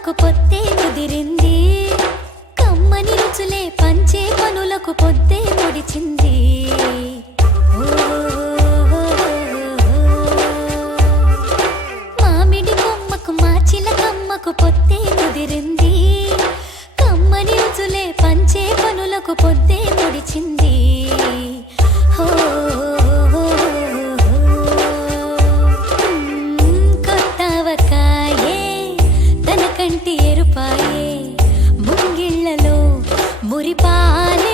మాకు పొత్తే కుదిరింది కమ్మని రుచులే పంచే పనులకు పొద్దే పొడిచింది మామిడి కొమ్మకు మా చిలకమ్మకు పొత్తే కుదిరింది కమ్మని రుచులే పంచే పనులకు పొద్దే పొడిచింది ഒരു പാല